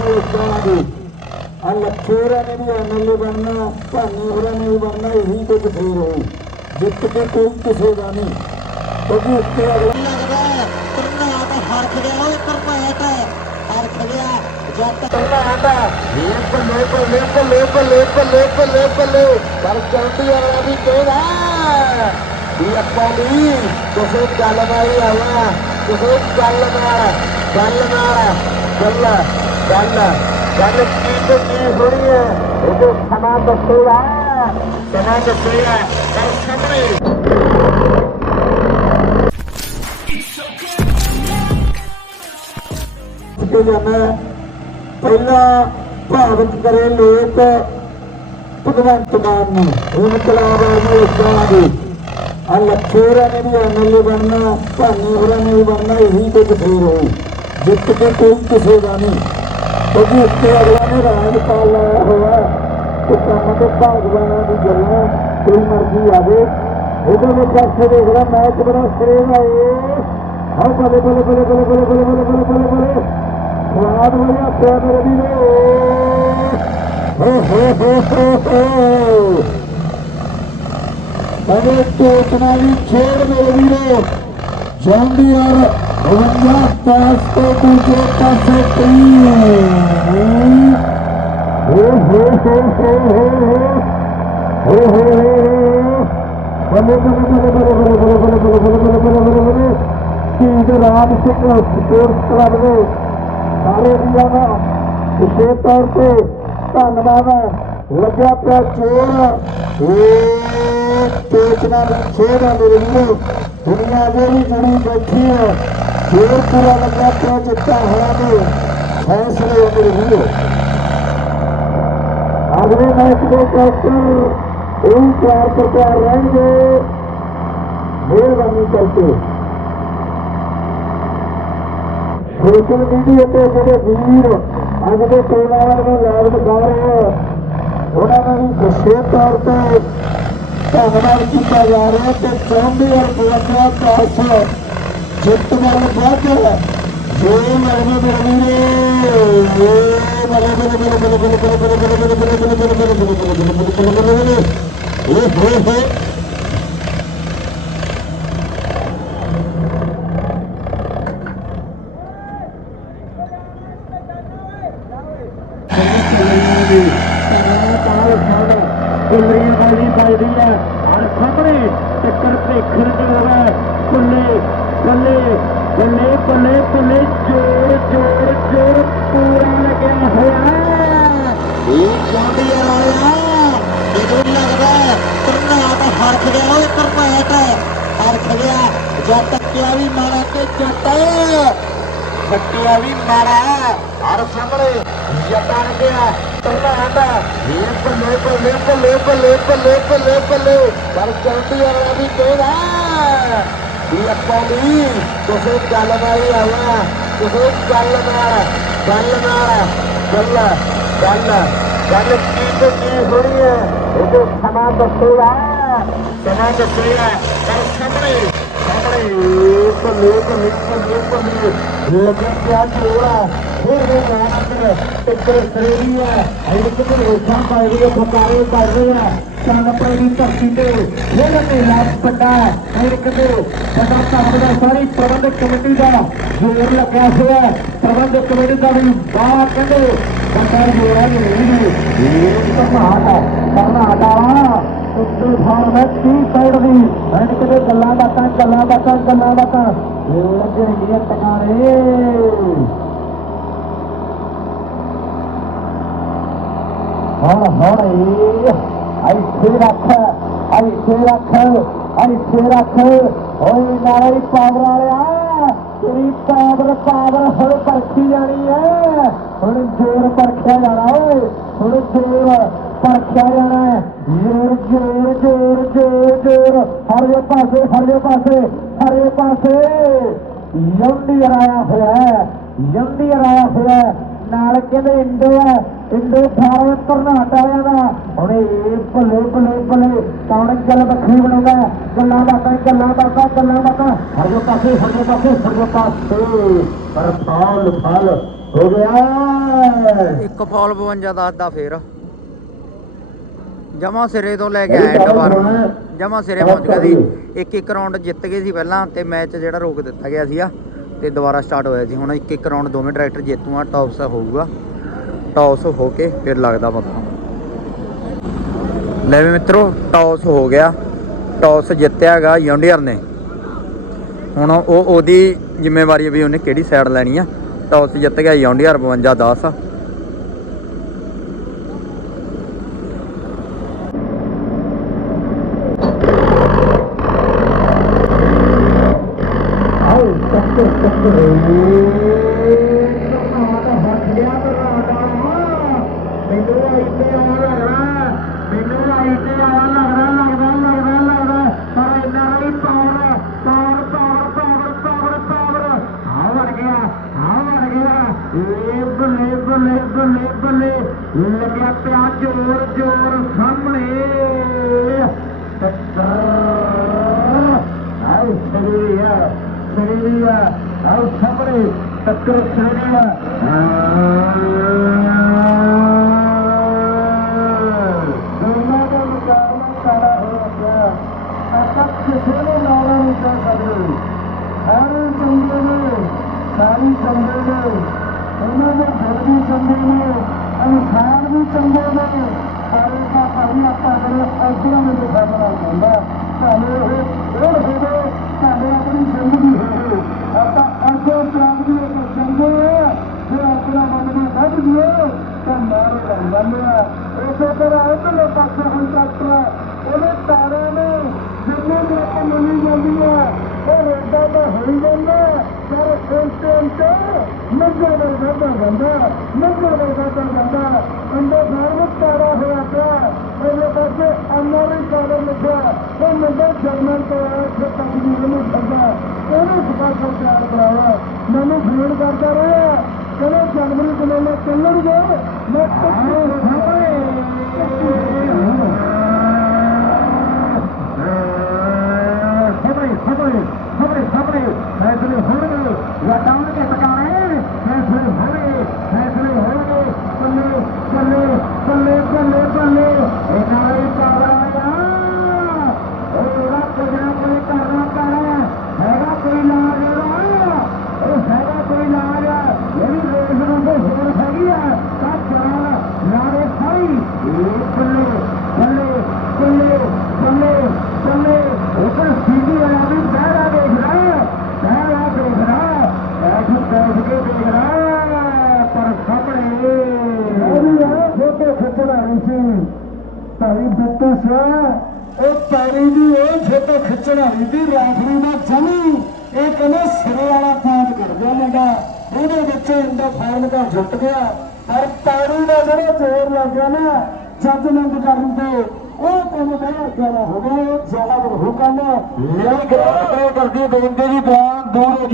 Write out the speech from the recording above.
ಉಳಿಸಲಾಗಿ ಅಲ್ಲ ಚೂರನೇ ಎಮ್ಎಲ್ಎ बनना भानीवरा नहीं बनना यही तो कसूर हो जित के कोई समाज सेवा समाज सेवा इसके लिए मैं ਪਹਿਲਾਂ ਭਾਵਕ ਕਰੇ ਲੋਕ, ਭਗਵੰਤ ਮਾਨ ਨੂੰ। ਇਨਕਲਾਬ ਨੂੰ ਉਸਦਾਂਗੇ ਆ ਲੱਖੇਰਾ ਨੇ ਵੀ ਐਮਐਲਏ ਬਣਨਾ, ਭਾਨੀ ਹੋਰਾਂ ਨੇ ਵੀ ਬਣਨਾ, ਇਹੀ ਕੁਝ ਫੇਰ ਹੋਊ। ਜਿੱਤ ਕੇ ਕੋਈ ਕਿਸੇ ਦਾ ਨਹੀਂ। ਕਿਉਂਕਿ ਉੱਤੇ ਅਗਲਾ ਨੇ ਰਾਜਪਾਲ ਲਾਇਆ ਹੋਇਆ। ਤੇ ਕੰਮ ਤੇ ਭਾਗਵਾਨਾਂ ਦੀ ਗੱਲਾਂ ਕੋਈ ਮਰਜ਼ੀ ਆਵੇ। ਉਹਦੇ ਵਿੱਚ ਅੱਛੇ ਦੇਖਦਾ ਮੈਚ ਬੜਾ ਸੇਵ ਆਏ ਹਾਂ ਬਲੇ ਬਲੇ ਬਲੇ ਬਲੇ ਬਲੇ ਬਲੇ ਬਲੇ ਬਲੇ ਬਲੇ। ਬਲੇ ਸਵਾਦ ਹੋਇਆ ਪਿਆ ਮੇਰੇ ਵੀਰੋ ਹੋ ਹੋ ਹੋ ਹੋ ਹੋ ਅਰੇ ਚੇਤਨਾ ਵੀ ਛੇੜ ਮੇਰੇ ਵੀਰੋ ਜਾਂਦੀ ਔਰ 52 ਪਾਸ ਤੋਂ ਦੂਜੇ ਪਾਸੇ ਟੀ ਹੋ ਹੋ ਹੋ ਹੋ ਹੋ ਹੋ ਹੋ ਹੋ ਹੋ ਬੱਲੇ ਬੱਲੇ ਬੱਲੇ ਬੱਲੇ ਬੱਲੇ ਬੱਲੇ ਬੱਲੇ ਬੱਲੇ ਬੱਲੇ ਬੱਲੇ ਬੱਲੇ ਬੱਲੇ ਬੱਲੇ ਕੀ ਰਾਮ ਸਿੰਘ ਸਪੋਰਟਸ ਕਲੱਬ ਦੇ ਸਾਰੇ ਵੀਰਾਂ ਦਾ ਵਿਸ਼ੇਸ਼ ਤੌਰ ਤੇ ਧੰਨਵਾਦ ਲੱਗਿਆ ਪਿਆ ਚੋਰ ਇਹ ਚੇਤਨਾ ਦੀ ਖੇਡ ਮੇਰੇ ਵੀਰੋ। ਦੁਨੀਆ ਦੇ ਵੀ ਜੁੜੀ ਬੈਠੀ ਹੈ। ਫੇਰ ਪੂਰਾ ਲੱਗਿਆ ਪਿਆ ਜਿੱਤਾ ਹੋਇਆ ਨੇ ਫੈਸਲੇ ਮੇਰੇ ਵੀਰੋ। ਅਗਲੇ ਮੈਚ ਦੇ ਕੈਪਟਨ ਇਹ ਤਿਆਰ ਕਰਕੇ ਰਹਿਣਗੇ। ਮਿਹਰਬਾਨੀ ਕਰਕੇ। ਸੋਸ਼ਲ ਮੀਡੀਆ ਤੇ ਜਿਹੜੇ ਵੀਰ ਅੱਜ ਦੇ ਟੂਰਨਾਮੈਂਟ ਨੂੰ ਲਾਈਵ ਦਿਖਾ ਰਹੇ ਹੋ ਉਹਨਾਂ ਨੂੰ ਵੀ ਵਿਸ਼ੇਸ਼ ਤੌਰ ਤੇ ਧੰਨਵਾਦ ਕੀਤਾ ਜਾ ਰਿਹਾ ਤੇ ਚੌਂਦੀ ਔਰ ਬੁਲੰਦਰਾ ਪਾਸ ਜਿੱਤ ਵੱਲ ਵੱਧ ਜੇ ਮਰਨੇ ਬਰਮੀ ਨੇ ਇਹ ਬਲੇ ਬਲੇ ਬਲੇ ਬਲੇ ਬਲੇ ਬਲੇ ਬਲੇ ਕੁੱਲਰੀ ਵਾਲੀ ਬਾਈ ਹੈ। ਔਰ ਸਾਹਮਣੇ ਟੱਕਰ ਭੇਖਣ ਦੀ ਲਗਾ ਕੁੱਲੇ ਕੁੱਲੇ ਕੁੱਲੇ ਕੁੱਲੇ ਕੁੱਲੇ ਜੋਰ ਜੋਰ ਜੋਰ ਪੂਰਾ ਲੱਗਿਆ ਹੋਇਆ। ਇਹ ਜਾਂਦੀ ਆਇਆ ਜਦੋਂ ਲੱਗਦਾ ਕਰਨਾਟ ਹਰਖ ਗਿਆ ਓਏ ਕਰਨਾਟ ਹਰਖ ਗਿਆ ਜੱਟ ਕਿਆ ਵੀ ਮਾਰਾ ਤੇ ਜੱਟ கட்டியாவின்னாரா அரசாங்களே எட்டானுக்கு ஆண்டா லேப்ப லேப்ப லேப்ப லேப்ப லேப்ப லேப்ப லேப்ப பரச்சரட்டு யாராவது போதா அப்பாடி கொசை கல்லனாரி அவன் கொசை கல்லனார கல்லனார கல்ல கல்ல கல்ல தீட்டு நீ சொல்லிய இது சமாந்த செய்வா சமாந்த செய்வா பரச்சரட்டு ਸਾਹਮਣੇ ਭੱਲੇ ਭੱਲੇ ਭੱਲੇ ਭੱਲੇ ਲੱਗਿਆ ਪਿਆ ਚੋੜਾ ਫਿਰ ਵੀ ਮਾਨਕਰ ਟਿੱਕਰ ਸਰੇਰੀ ਹੈ ਇੱਕ ਤੇ ਰੋਸਾਂ ਪਾਈ ਹੋਈ ਫਕਾਰੇ ਕਰ ਰਹੇ ਆ ਚੰਨਪੁਰ ਦੀ ਧਰਤੀ ਤੇ ਫਿਰ ਮੇਲਾ ਵੱਡਾ ਫਿਰ ਕਿਤੇ ਵੱਡਾ ਕੰਮ ਦਾ ਸਾਰੀ ਪ੍ਰਬੰਧਕ ਕਮੇਟੀ ਦਾ ਜ਼ੋਰ ਲੱਗਾ ਹੋਇਆ ਪ੍ਰਬੰਧਕ ਕਮੇਟੀ ਦਾ ਵੀ ਬਾਹਰ ਕਹਿੰਦੇ ਵੱਡਾ ਜ਼ੋਰ ਹੈ ਨਹੀਂ ਇਹ ਤਾਂ ਮਾਤਾ ਕਰਨਾਟਾ ਉੱਤਰ ਭਾਰਤ ਵਿੱਚ ਕੀ ਸਾਈਡ ਦੀ? ਐਂਡ ਕਿਤੇ ਗੱਲਾਂ ਬਾਤਾਂ ਗੱਲਾਂ ਬਾਤਾਂ ਗੱਲਾਂ ਬਾਤਾਂ। ਇਹ ਲੱਗੇ ਇਹ ਟਿਕਾਣੇ ਹੁਣ ਹੁਣ ਇਹ ਇੱਥੇ ਰੱਖ ਇੱਥੇ ਰੱਖ ਇੱਥੇ ਰੱਖ। ਓਏ ਨਾਲੇ ਪਾਵਰ ਵਾਲਿਆ, ਤੇਰੀ ਪਾਵਰ ਪਾਵਰ ਹੁਣ ਪਰਖੀ ਜਾਣੀ ਹੈ। ਹੁਣ ਜ਼ੋਰ ਪਰਖਿਆ ਜਾਣਾ, ਓਏ। ਹੁਣ ਜ਼ੋਰ ਪਰਖਿਆ ਜਾਣਾ ਹੈ? ਜ਼ੋਰ ਜ਼ੋਰ ਜ਼ੋਰ ਜ਼ੋਰ ਜ਼ੋਰ। ਹਰੇ ਪਾਸੇ ਹਰੇ ਪਾਸੇ ਹਰੇ ਪਾਸੇ। ਯੰਦੀ ਆਇਆ ਹੋਇਆ ਹੈ ਯੰਦੀ ਆਇਆ ਹੋਇਆ ਨਾਲ ਕਹਿੰਦੇ ਇੰਡੋ ਹੈ, ਇੰਡੋ ਫਾਰਮ ਕਰਨਾਟਾ ਵਾਲਿਆਂ ਦਾ। ਹੁਣ ਇਹ ਭੱਲੇ ਭੱਲੇ ਭੱਲੇ ਕੌਣ ਗੱਲ ਬੱਖੀ ਬਣਾਉਂਦਾ ਗੱਲਾਂ ਬਾਤਾਂ ਗੱਲਾਂ ਬਾਤਾਂ ਗੱਲਾਂ ਬਾਤਾਂ। ਹਰਜੋ ਪਾਸੇ ਹਰਜੋ ਪਾਸੇ ਹਰਜੋ ਪਾਸੇ। ਪਰ ਫਾਲ ਫਾਲ ਹੋ ਗਿਆ। ਇੱਕ ਫਾਲ 52 ਦਾ ਦਾ ਫੇਰ। ਜਮਾ ਸਿਰੇ ਤੋਂ ਲੈ ਕੇ ਆਇਆ ਐਂਡ ਵਾਰ ਜਮਾ ਸਿਰੇ ਪਹੁੰਚ ਗਿਆ ਸੀ। ਇੱਕ ਇੱਕ ਰਾਉਂਡ ਜਿੱਤ ਗਏ ਸੀ ਪਹਿਲਾਂ ਤੇ ਮੈਚ ਜਿਹੜਾ ਰੋਕ ਦਿੱਤਾ ਗਿਆ ਸੀਗਾ ਤੇ ਦੁਬਾਰਾ ਸਟਾਰਟ ਹੋਇਆ ਸੀ। ਹੁਣ ਇੱਕ ਇੱਕ ਰਾਉਂਡ ਦੋਵੇਂ ਡਾਇਰੈਕਟਰ ਜੇਤੂ ਆ ਹੋਊਗਾ। ਟੌਸ ਹੋ ਕੇ ਫਿਰ ਲੱਗਦਾ ਪਤਾ। ਲੈ ਵੀ ਮਿੱਤਰੋ ਟੌਸ ਹੋ ਗਿਆ। ਟੌਸ ਜਿੱਤਿਆ ਹੈਗਾ ਯੌਂਡੀਅਰ ਨੇ। ਹੁਣ ਉਹ ਉਹਦੀ ਜ਼ਿੰਮੇਵਾਰੀ ਵੀ ਉਹਨੇ ਕਿਹੜੀ ਸਾਈਡ ਲੈਣੀ ਆ? ਟੌਸ ਜਿੱਤ ਗਿਆ ਯੌਂਡੀਅਰ 52 10 ਆਓ ਟੱਕਰ ਟੱਕਰ ਰਾਡਾ ਹੱਥ ਗਿਆ ਤੇ ਰਾਡਾ ਮੈਨੂੰ ਆਈ ਤੇ ਆਉਣ ਲੱਗਦਾ ਮੈਨੂੰ ਆਈ ਤੇ ਆਉਣ ਲੱਗਦਾ ਲੱਗਦਾ ਲੱਗਦਾ ਲੱਗਦਾ ਪਰ ਇੰਨਾ ਨਹੀਂ power power power power power power ਆ ਵੜ ਗਿਆ ਆ ਵੜ ਗਿਆ ਏ ਬੱਲੇ ਬੱਲੇ ਬੱਲੇ ਬੱਲੇ ਲੱਗਿਆ ਪਿਆ ਜੋਰ ਜੋਰ ਸਾਹਮਣੇ ਟੱਕਰ ਆਓ ਸਰੀਆ ਸਰੀਆ ਆਓ ਸਾਹਮਣੇ ਟੱਕਰ ਸਰੀਆ ਦੋਨਾਂ ਦਾ ਮੁਕਾਬਲਾ ਸਾਰਾ ਹੋ ਗਿਆ ਆਪਾਂ ਕਿਸੇ ਨੂੰ ਨਾਰਾ ਨਹੀਂ ਕਰ ਸਕਦੇ ਹਰ ਚੰਗੇ ਨੇ ਸਾਰੀ ਚੰਗੇ ਨੇ ਉਹਨਾਂ ਦੇ ਦਿਲ ਵੀ ਚੰਗੇ ਨੇ ਇਨਸਾਨ ਵੀ ਚੰਗੇ ਨੇ ਪਰ ਇਹਦਾ ਭਾਈ ਆਪਾਂ ਕਰੇ ਐਦਾਂ ਦੇ ਸਾਹਮਣਾ ਹੁੰਦਾ ਭਾਵੇਂ ਉਹ ਉਹ ਹੋਵੇ ਭਾਵੇਂ ਆਪਣੀ ਜ਼ਿੰਦਗੀ ਹੋਵੇ ਆਪਾਂ ਅੱਗੇ ਚੱਲਦੇ ਇੱਕ ਚੰਗੇ ਜੇ ਆਪਣਾ ਮਨ ਨੂੰ ਵੱਧ ਦਿਓ ਤਾਂ ਮਾਰੇ ਕਰ ਜਾਂਦੇ ਆ ਇਸੇ ਤਰ੍ਹਾਂ ਇਧਰਲੇ ਪਾਸੇ ਹੁਣ ਡਾਕਟਰ ਉਹਨੇ ਤਾਰਾਂ ਨੇ ਜਿੰਨੇ ਵੀ ਆਪਾਂ ਮੰਨੀ ਜਾਂਦੀ ਆ ਉਹ ਰੇਡਾ ਤਾਂ ਹੋਈ ਜਾਂਦਾ ਪਰ ਇਸ ਟਾਈਮ ਤੇ ਨੱਜਾ ਦਾ ਵਾਧਾ ਜਾਂਦਾ ਨੱਜਾ ਦਾ ਵਾਧਾ ਜਾਂਦਾ ਅੰਦਰ ਫਾਰਮ ਤਾਰਾ ਹੋਇਆ ਪਿਆ ਉਹਦੇ ਪਾਸੇ ਅਮਰੀ ਕਾਰਨ ਲਿਖਿਆ ਉਹ ਮੁੰਡਾ ਜਰਮਨ ਤੋਂ ਆਇਆ ਇੱਥੇ ਤੱਕ ਵੀ ਉਹਨੂੰ ਛੱਡਾ ਉਹਨੂੰ ਤਿਆਰ ਕਰਾਇਆ ਮੈਨੂੰ ਫੇਰ ਕਰਦਾ ਰਿਹਾ ਚਲੋ ਜਨਵਰੀ ਤੋਂ ਮੈਂ ਚੱਲਣਗੇ ਮੈਂ ਖਬਰੇ ਖਬਰੇ ਖਬਰੇ ਖਬਰੇ ਫੈਸਲੇ ਹੋਣਗੇ ਵਟਾਉਣਗੇ ਪਟਾਣੇ ਫੈਸਲੇ ਹੋਣਗੇ ਫੈਸਲੇ ਹੋਣਗੇ ਬੱਲੇ ਬੱਲੇ ਬੱਲੇ ਬੱਲੇ ਬੱਲੇ ਇਹਨਾਂ ਲਈ ਪਾਵਾਂਗਾ ਉਹਦਾ ਕੁਝ ਨਾ ਕੁਝ ਕਰਨਾ ਪੈਣਾ ਹੈਗਾ ਕੋਈ ਲਾਜ ਇਹਦਾ ਉਹ ਹੈਗਾ ਕੋਈ ਲਾਜ ਜਿਹੜੀ ਰੇਸ ਨੂੰ ਤੇ ਹੋਰ ਹੈਗੀ ਆ ਤਾਂ ਚਾਲ ਲਾਰੇ ਸਾਈ ਇਹ ਬੱਲੇ ਬੱਲੇ ਬੱਲੇ ਬੱਲੇ ਬੱਲੇ ਉੱਪਰ ਸੀਡੀ ਵਾਲਾ ਵੀ ਬਹਿਰਾ ਦੇਖ ਰਿਹਾ ਬਹਿਰਾ ਦੇਖ ਰਿਹਾ ਐਸੀ ਬੈਠ ਕੇ ਦੇਖ ਰਿਹਾ ਪਰ ਸਾਹਮਣੇ ਫੋਟੋ ਖਿੱਚਣਾ ਨਹੀਂ ਸੀ ਭਾਈ ਉਹ ਪੈਰੀ ਦੀ ਇਹ ਫੋਟੋ ਖਿੱਚਣਾ ਨਹੀਂ ਦੀ ਰੈਫਰੀ ਦਾ ਜਮੀ। ਇਹ ਕਹਿੰਦੇ ਸਿਰੇ ਵਾਲਾ ਫਾਇਦ ਕਰ ਗਿਆ ਮੁੰਡਾ। ਉਹਦੇ ਵਿੱਚ ਇੰਦਾ ਫਾਇਦ ਦਾ ਜੁੱਟ ਗਿਆ। ਪਰ ਪੈਰੀ ਦਾ ਜਿਹੜਾ ਜ਼ੋਰ ਲੱਗਿਆ ਨਾ ਜੱਜਮੈਂਟ ਕਰਨ ਤੇ, ਉਹ ਕੰਮ ਬੜਾ ਜ਼ਿਆਦਾ ਹੋ ਗਿਆ। ਉਹ ਜ਼ਿਆਦਾ ਲੈ ਗਰਾਊਂਡ ਕਰਦੀ ਬੇਨਤੀ ਦੀ ਬਿਆਨ ਦੂਰ